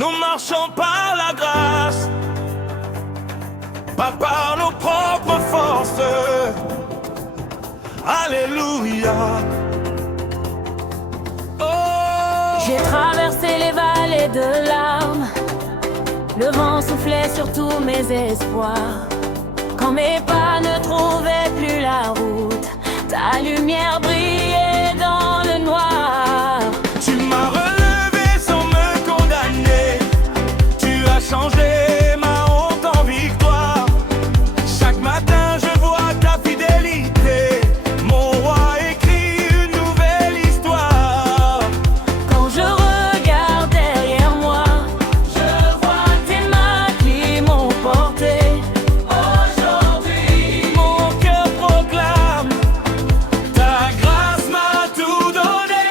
Nous marchons par la grâce, pas par nos propres forces. Alléluia. Oh. J'ai traversé les vallées de larmes, le vent soufflait sur tous mes espoirs. Quand mes pas ne trouvaient plus la route, ta lumière brillait dans le noir. Tu m'as relevé sans me condamner, tu as changé ma honte en victoire. Chaque matin je vois ta fidélité, mon roi écrit une nouvelle histoire. Quand je regarde derrière moi, je vois tes mains qui m'ont porté. Aujourd'hui, mon cœur proclame, ta grâce m'a tout donné.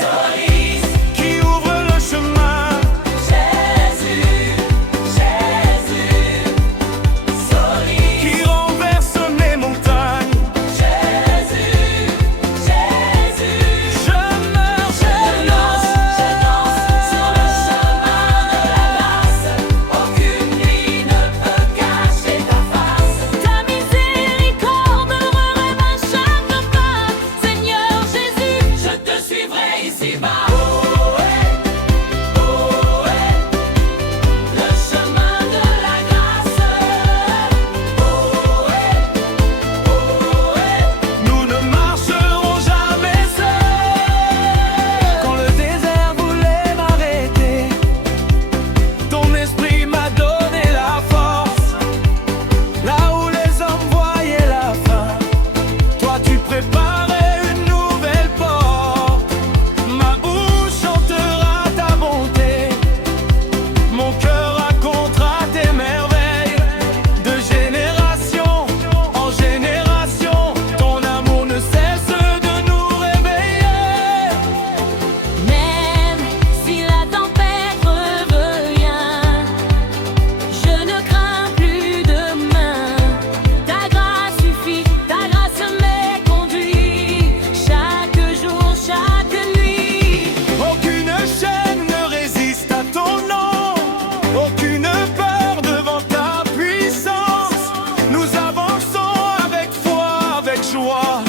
Solis, Qui ouvre le chemin, Jésus, Jésus. Solis, qui renverse mes montagnes. Jésus, Jésus. Je meurs, Je danse sur le chemin de la grâce. Aucune nuit ne peut cacher ta face. Ta miséricorde me relève à chaque pas. Seigneur Jésus, je te suivrai ici-bas. Le chemin de la grâce. nous ne marcherons jamais seuls. Quand le désert voulait m'arrêter, ton esprit m'a donné la force. Là où les hommes voyaient la fin, toi tu préparais une nouvelle porte. Ma bouche chantera ta bonté, mon cœur racontera tes merveilles. De génération en génération, ton amour ne cesse de nous réveiller. Même si la tempête revient, je ne crains plus demain. Ta grâce suffit, ta grâce m'est conduit chaque jour, chaque nuit. Aucune chaîne ne résiste à ton nom, aucune peur devant ta puissance. Nous avançons avec foi, avec joie,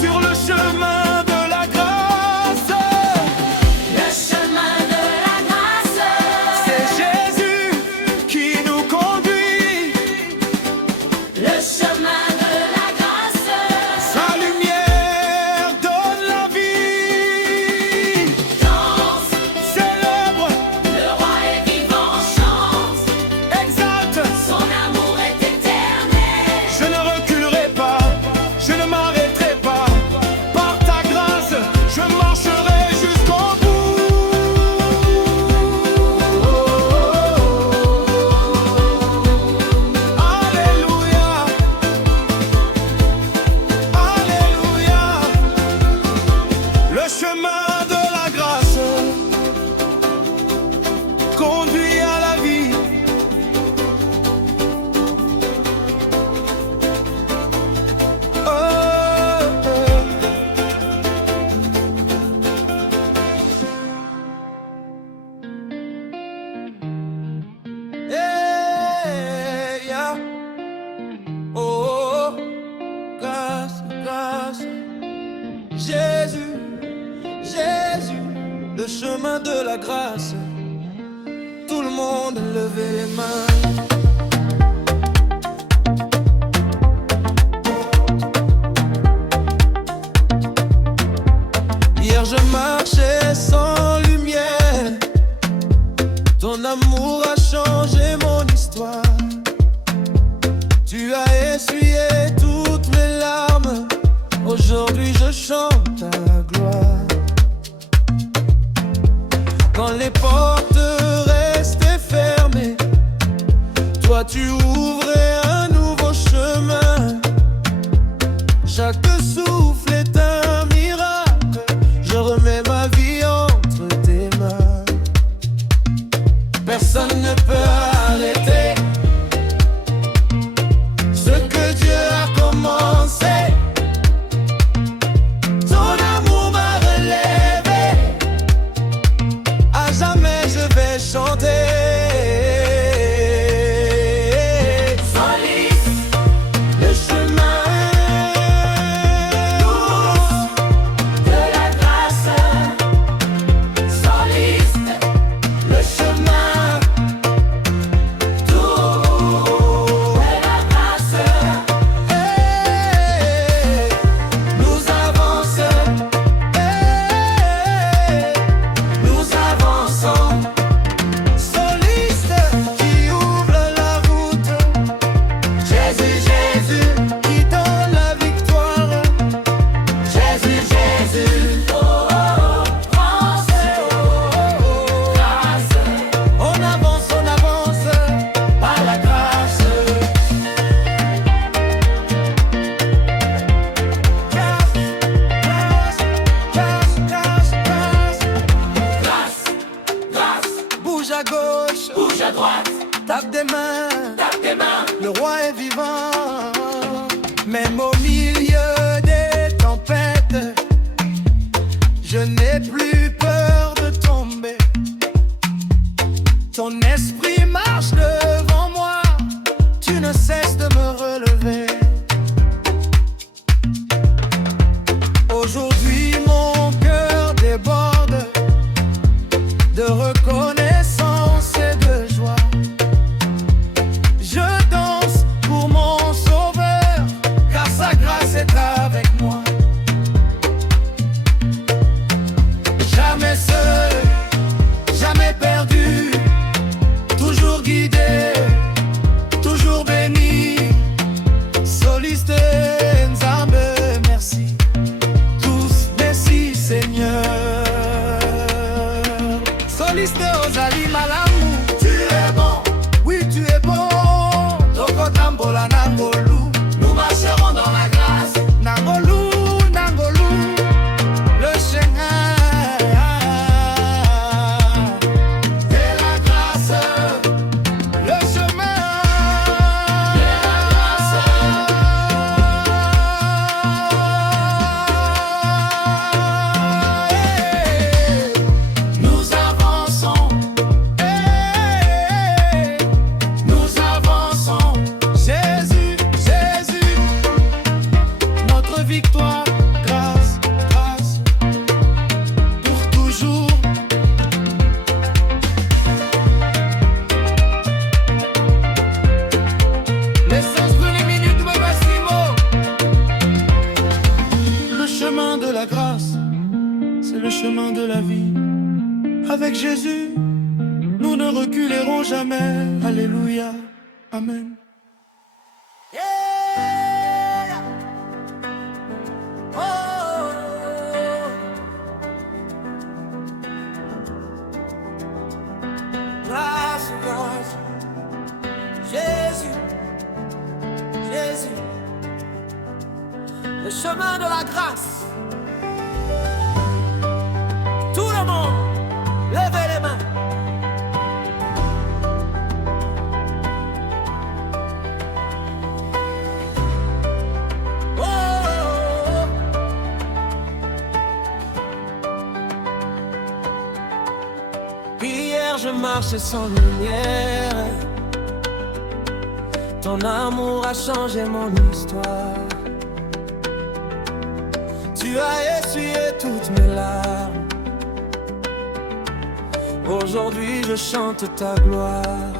sur le chemin de la grâce. Le chemin de la grâce. C'est Jésus qui nous conduit, Le chemin de la grâce. sa lumière donne la vie. Danse, Célèbre, le roi est vivant, chante. exalte, Son amour est éternel. je ne reculerai pas, je ne m'arrêterai pas. Par ta grâce, je marcherai jusqu'au bout. Alléluia, Alléluia. Le chemin de la grâce conduit à la vie. Hey, yeah. Oh, grâce, grâce. Jésus, Jésus, le chemin de la grâce. Tout le monde levez les mains. Hier je marchais sans lumière, ton amour a changé mon histoire. Tu as essuyé toutes mes larmes, aujourd'hui je chante ta gloire. Quand les portes restaient fermées, toi tu ouvrais un nouveau chemin. Chaque souffle est un miracle, je remets ma vie entre tes mains. Personne ne peut arrêter ce que Dieu a commencé. chemin de la grâce, c'est le chemin de la vie. Avec Jésus, nous ne reculerons jamais. Alléluia, Amen. Yeah. Oh. Grâce, grâce. Jésus, Jésus, le chemin de la grâce. Tout le monde, levez les mains. Hier je marchais sans lumière. Ton amour a changé mon histoire. Tu as essuyé toutes mes larmes. Aujourd'hui je chante ta gloire.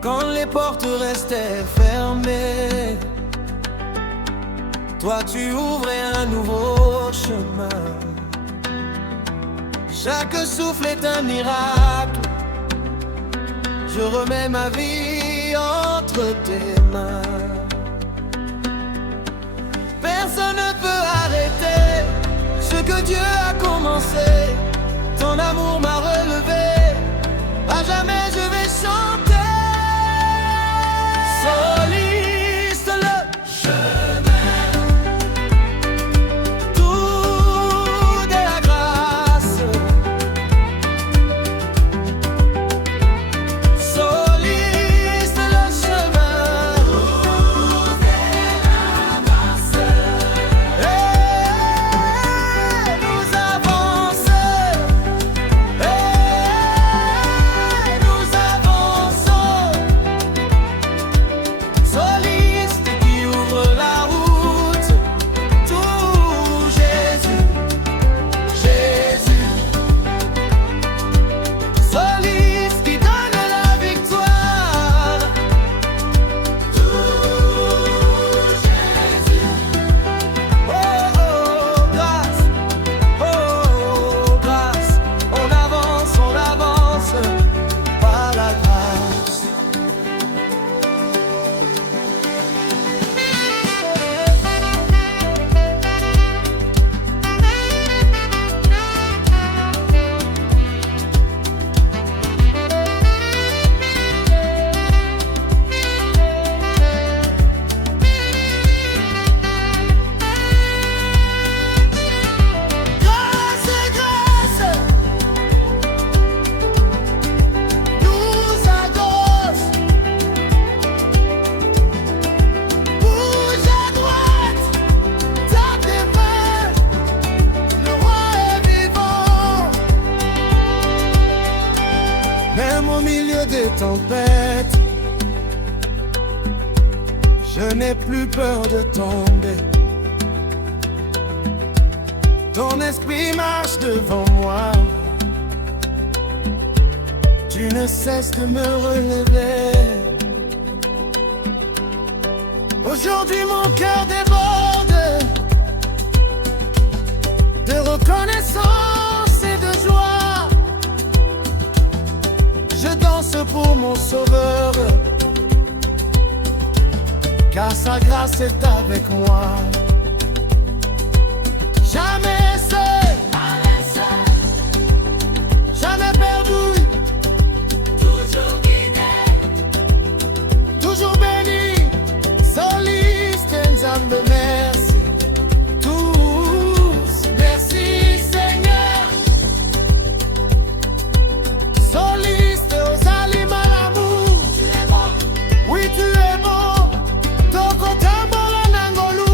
Quand les portes restaient fermées, toi tu ouvrais un nouveau chemin. Chaque souffle est un miracle. Je remets ma vie entre tes mains. Personne ne peut arrêter ce que Dieu a commencé. Ton amour m'a relevé. À jamais je vais chanter. Soliste le chemin. Tout de la grâce. Soliste le chemin. Tout de la grâce. Et nous avançons. Et nous avançons. Soliste qui ouvre la route. Tout Jésus, Jésus. Soliste qui donne la victoire. Tout Jésus. Oh, oh, grâce. Oh, grâce. On avance par la grâce. Grâce, grâce, nous à gauche, bouge à droite, tape tes mains, le roi est vivant. Même au milieu des tempêtes, je n'ai plus peur de tomber. Ton esprit marche devant moi. Tu ne cesses de me relever. Aujourd'hui mon cœur déborde de reconnaissance et de joie. Je danse pour mon sauveur, car sa grâce est avec moi. Jamais seul, jamais perdu, toujours guidé, toujours béni. Soliste Nzambe, merci. Tous, merci Seigneur. Soliste ozali malamu. Oui tu es bon. Toko tambola nangolu.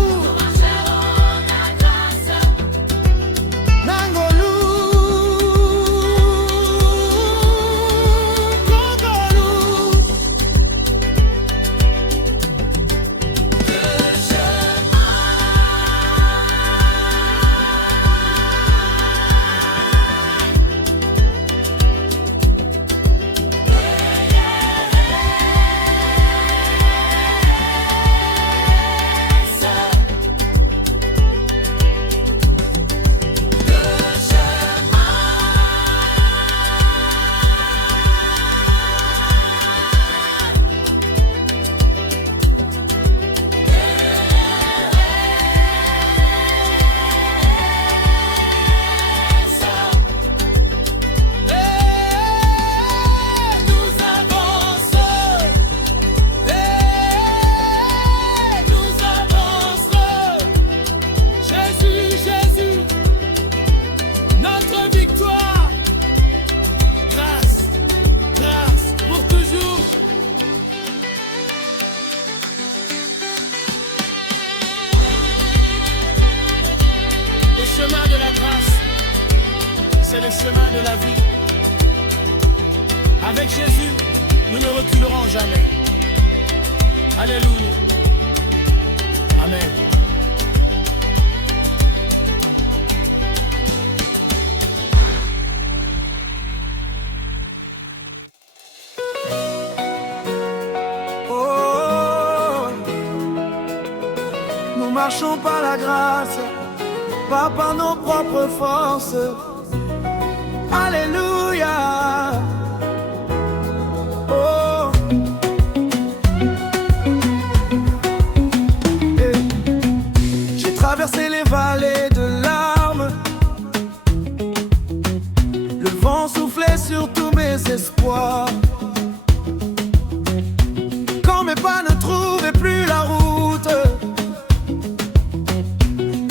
chemin de la grâce, c'est le chemin de la vie. Avec Jésus, nous ne reculerons jamais. Alléluia. Amen. Oh, nous marchons par la grâce, pas par nos propres forces. Alléluia. Oh. J'ai traversé les vallées de larmes, le vent soufflait sur tous mes espoirs. Quand mes pas ne trouvaient plus la route,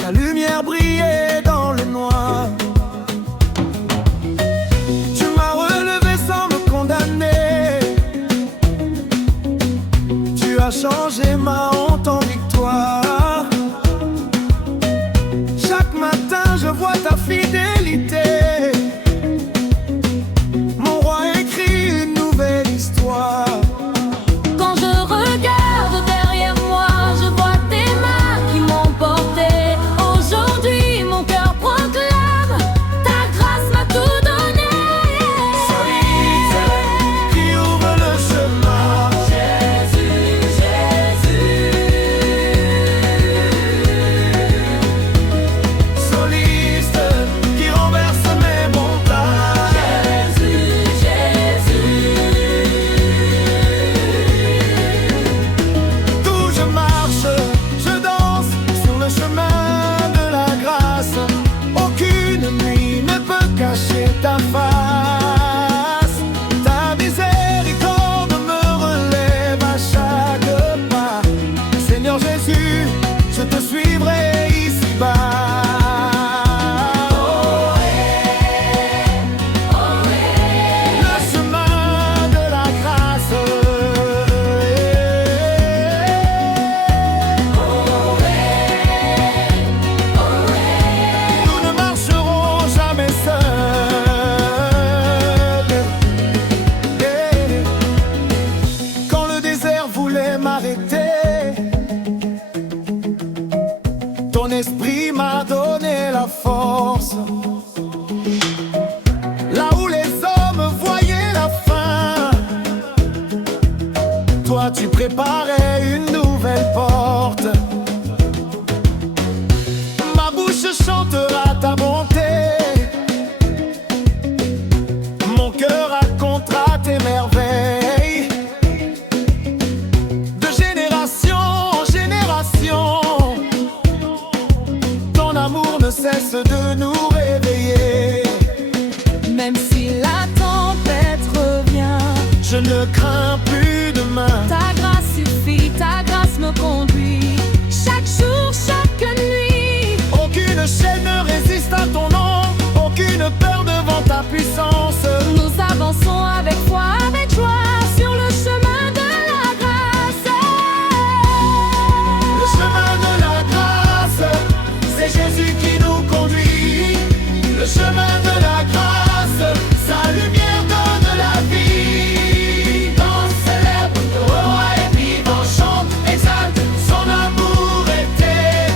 la lumière brillait dans le noir. Tu m'as relevé sans me condamner, tu as changé ma honte en victoire. Chaque matin je vois ta fidélité, mon roi écrit une nouvelle histoire. Quand je regarde derrière moi, je vois tes mains qui m'ont porté. Aujourd'hui, mon cœur proclame, ta grâce m'a tout donné. Solide, qui ouvre le chemin. Jésus, Jésus. Soliste, qui renverse mes montagnes. Jésus, Jésus. D'où je marche, je danse sur le chemin de la grâce. Aucune nuit ne peut cacher ta face. Ta miséricorde me relève à chaque pas. Seigneur Jésus, je te suivrai ici-bas. Le chemin de la grâce. Nous ne marcherons jamais seuls. Quand le désert voulait m'arrêter, ton esprit m'a donné la force. Là où les hommes voyaient la fin, toi tu préparais une nouvelle porte. Ma bouche chantera ta bonté, mon cœur racontera tes merveilles. De génération en génération, ton amour ne cesse de nous réveiller. Même si la tempête revient, Je ne crains plus demain. ta grâce suffit, ta grâce me conduit. Chaque jour, chaque nuit. Aucune chaîne ne résiste à ton nom, aucune peur devant ta puissance. Nous avançons avec foi, avec joie, sur le chemin de la grâce. Le chemin de la grâce, c'est Jésus qui nous conduit. Le chemin de la grâce, sa lumière donne la vie. Danse, célèbre, le roi est vivant, chante, exalte son amour éternel.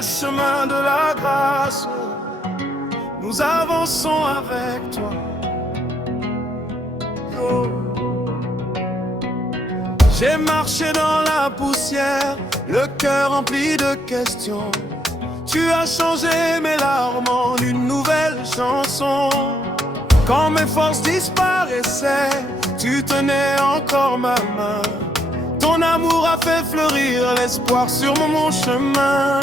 le chemin de la grâce. Nous avançons avec toi. Oh. J'ai marché dans la poussière, le cœur rempli de questions. Tu as changé mes larmes en une nouvelle chanson. Quand mes forces disparaissaient, tu tenais encore ma main. Ton amour a fait fleurir l'espoir sur mon chemin.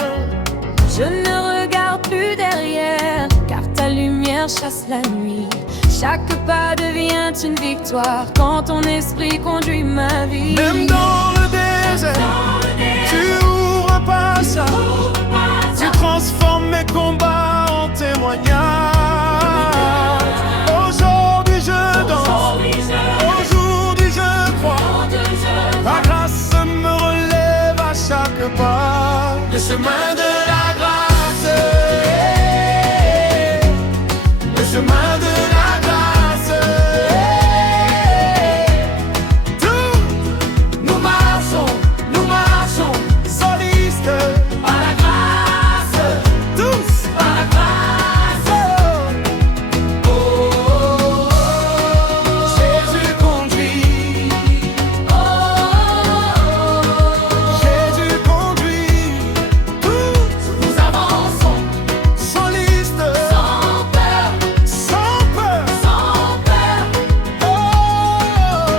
Je ne regarde plus derrière, car ta lumière chasse la nuit. Chaque pas devient une victoire quand ton esprit conduit ma vie. Même dans le désert, tu ouvres un passage. Tu transformes mes combats en témoignages. Aujourd'hui je danse, aujourd'hui je crois. Ta grâce me relève à chaque pas. Le chemin de la grâce, le chemin de la grâce. Nous marchons, solistes par la grâce, tous par la grâce. Oh, oh, oh, Jésus conduit. Oh, oh, oh, Jésus conduit. Tous nous avançons, solistes, sans peur, sans peur, sans peur. Oh, oh,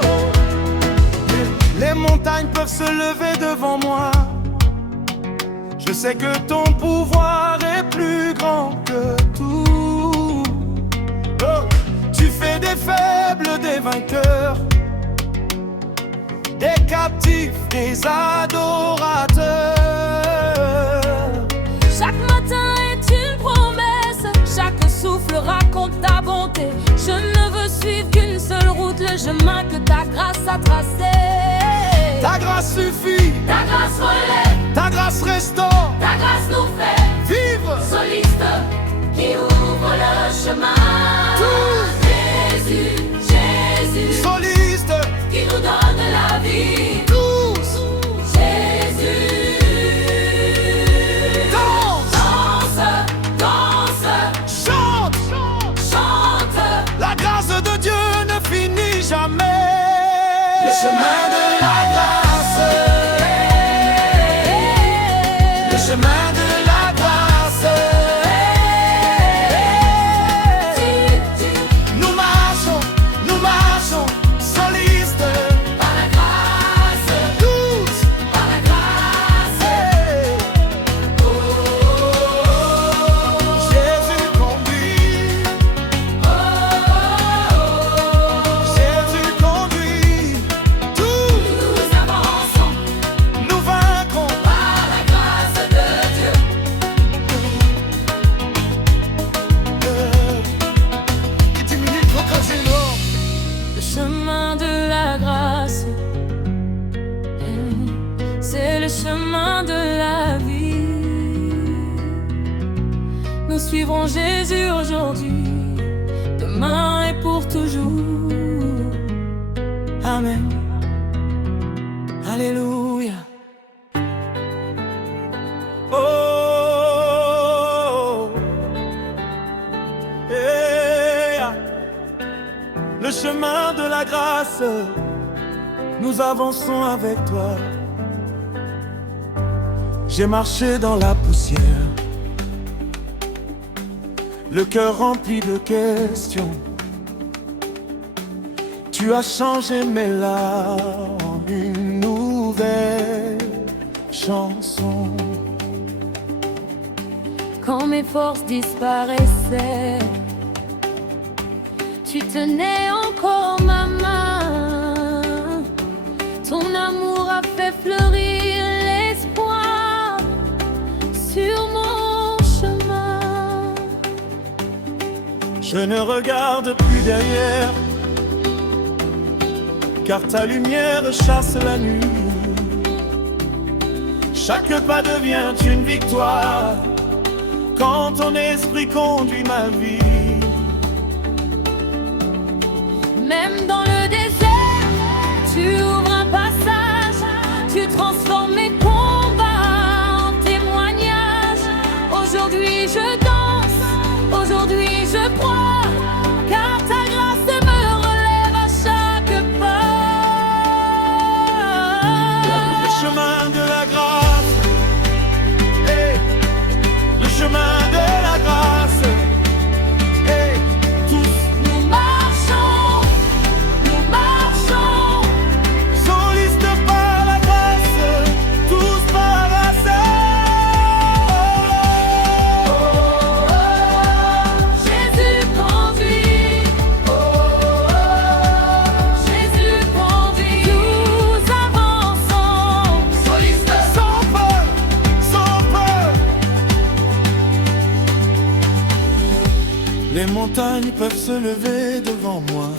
oh. Les montagnes peuvent se lever devant moi. Je sais que ton pouvoir est plus grand que tout. Oh. Tu fais des faibles des vainqueurs, des captifs, des adorateurs. Chaque matin est une promesse, chaque souffle raconte ta bonté. Je ne veux suivre qu'une seule route, le chemin que ta grâce a tracé. Ta grâce suffit, Ta grâce relève, ta grâce restaure. ta grâce nous fait Vivre solistes qui ouvre le chemin. Jésus, Jésus, solistes, qui nous donne la vie. tous Jésus, danse, danse, chante. chante. La grâce de Dieu ne finit jamais. Le chemin de la grâce, le chemin de la grâce. Nous marchons, solistes Par la grâce, tous. par la grâce. Jésus conduit, Jésus conduit. Tous Nous avançons nous vaincrons. par la grâce de Dieu. Qui diminue quand c'est énorme. Le chemin de la grâce, c'est le chemin de la vie. Nous suivrons Jésus aujourd'hui, demain et pour toujours. Amen. Alléluia. Oh, yeah. Le chemin de la grâce, nous avançons avec toi. J'ai marché dans la poussière, le cœur rempli de questions. Tu as changé mes larmes en une nouvelle chanson. Quand mes forces disparaissaient, tu tenais encore ma main. Ton amour a fait fleurir l'espoir sur mon chemin. Je ne regarde plus derrière, car ta lumière chasse la nuit. Chaque pas devient une victoire quand ton esprit conduit ma vie. Même dans le désert, tu ouvres un passage, tu transformes mes combats en témoignages. Les montagnes peuvent se lever devant moi.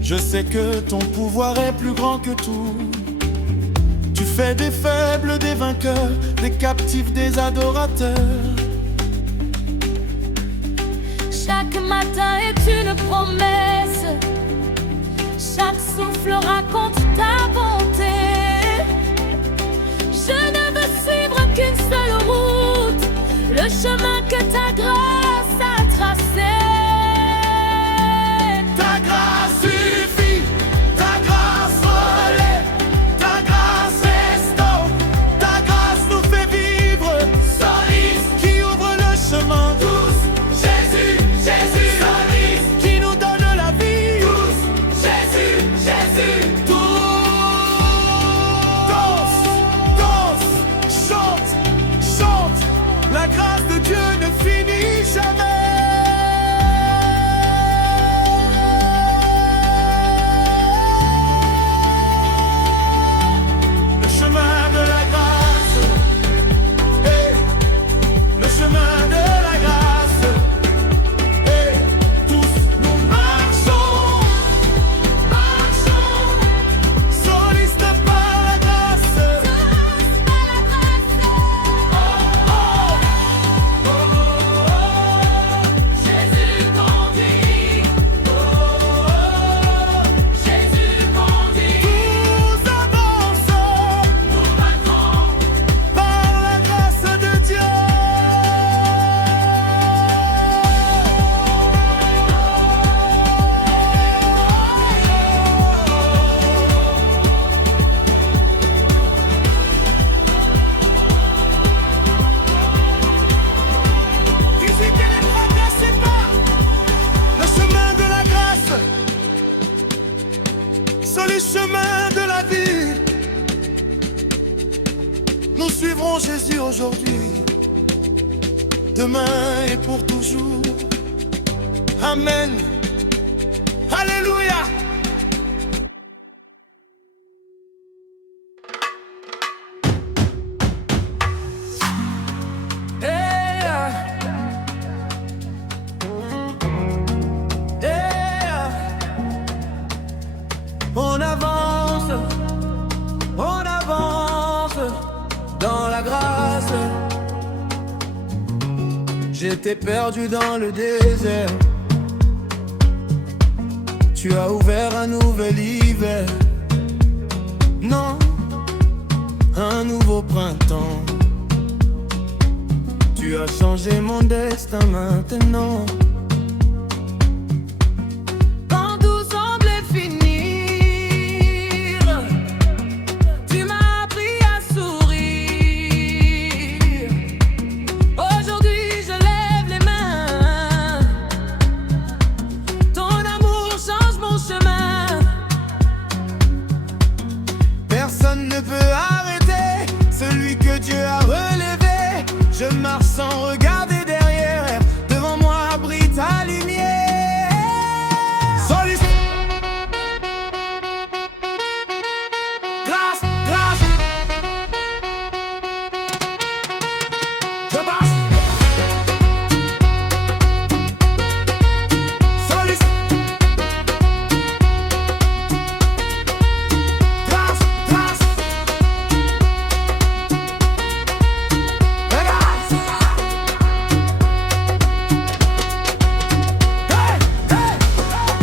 Je sais que ton pouvoir est plus grand que tout. Tu fais des faibles des vainqueurs, des captifs des adorateurs. Chaque matin est une promesse. Chaque souffle raconte ta bonté. Je ne veux suivre qu'une seule route, le chemin que ta grâce a tracé. Ta grâce suffit, ta grâce relève, ta grâce restaure, ta grâce nous fait vivre. Solis, Qui ouvre le chemin, tous, Jésus, Jésus, Solis, qui nous donne la vie. tous, Jésus, Jésus. Danse, chante, chante. La grâce de Dieu ne finit jamais. Le chemin de la grâce, hey, le chemin de la grâce, hey, tous nous marchons, solistes par la grâce. Jésus conduit, Jésus conduit. Nous avançons Nous vaincrons par la grâce de Dieu. Ici qu'elle est traversée par le chemin de la grâce, sur les chemins de la vie. Nous suivrons Jésus aujourd'hui, demain et pour toujours. Amen. Alléluia. On avance dans la grâce. J'étais perdu dans le désert. Tu as ouvert un nouvel hiver. Non, un nouveau printemps. Tu as changé mon destin maintenant. Quand tout semblait finir, tu m'as appris à sourire. Aujourd'hui je lève les mains. Ton amour change mon chemin. Personne ne peut arrêter celui que Dieu a relevé. Je marche sans regarder derrière. Devant moi brille ta lumière. Solis. Grâce, grâce. Je passe. Solis. Grâce, grâce. Regarde.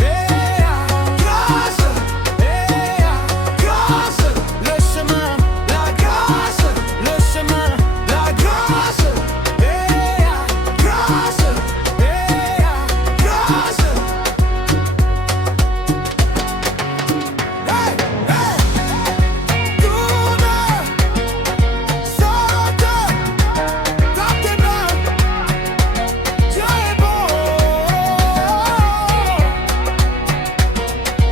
Hey, hey. Grâce, grâce. Le chemin, la grâce. Le chemin, la grâce. Grâce, grâce. Hey, hey. Tourne, saute, tape tes mains. Dieu est bon.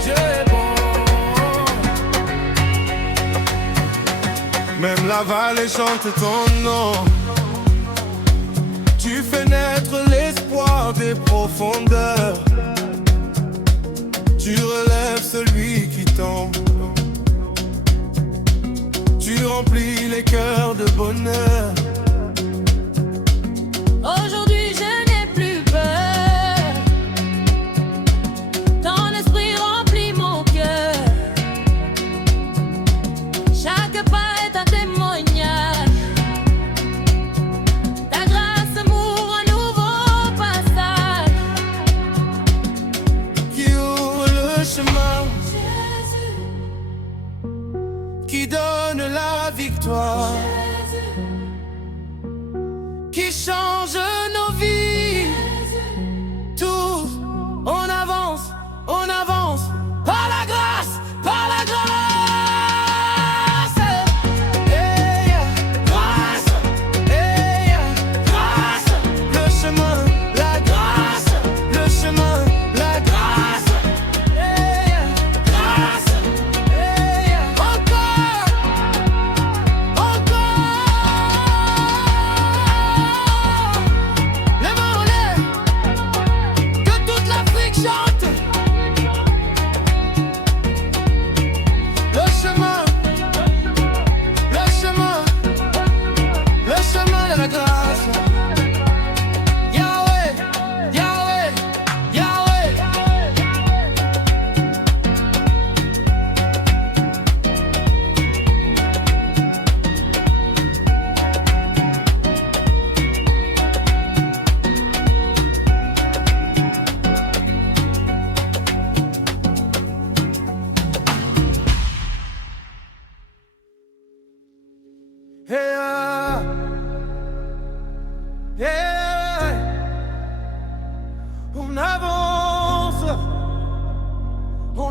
Dieu est bon. Même la vallée chante ton nom. Tu fais naître l'espoir des profondeurs. Tu relèves celui qui tombe. Tu remplis les cœurs de bonheur. Aujourd'hui je n'ai plus peur. qui change nos vies. Tous, on avance, par la grâce, par la grâce. Hey, grâce, hey, grâce, le chemin, la grâce, le chemin, la grâce. Hey, grâce, hey, encore, les mains en l'air, que toute l'Afrique chante. Le chemin, le chemin, le chemin de la grâce. Yahweh, Yahweh, Yahweh. Yeah. Yeah. On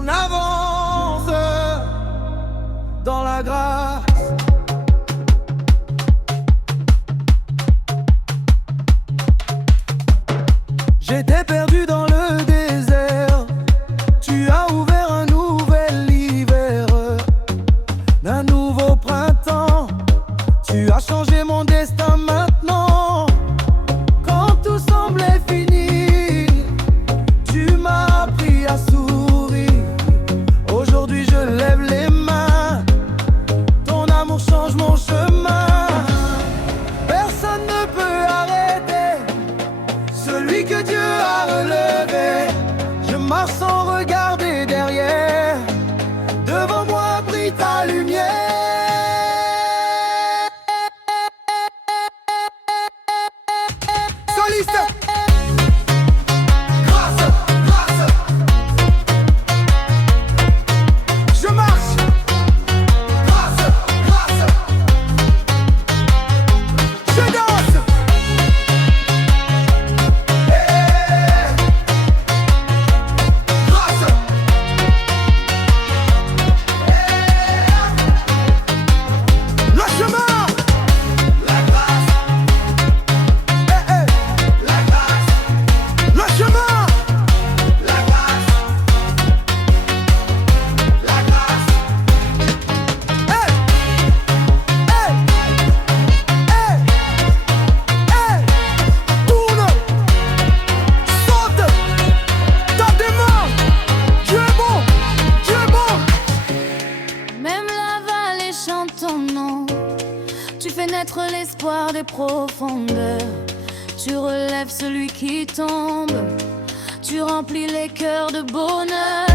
avance dans la grâce. J'étais perdu dans le désert, tu as ouvert un nouvel hiver, un nouveau printemps. Tu as changé mon destin maintenant. Quand tout semblait fini, tu m'as appris à sourire. Aujourd'hui je lève les mains, ton amour change mon chemin. Personne ne peut arrêter celui que Dieu a relevé. Je marche sans regarder derrière, devant moi brille ta lumière. Soliste. Grâce, grâce. Je marche. Grâce, grâce. Je danse. Grâce. Le chemin. La grâce. La grâce, le chemin, la grâce, la grâce. Hey, hey, hey, hey. Tourne, saute, tape des mains. Dieu est bon, Dieu est bon. Même la vallée chante ton nom. Tu fais naître l'espoir des profondeurs. Tu relèves celui qui tombe. Tu remplis les cœurs de bonheur.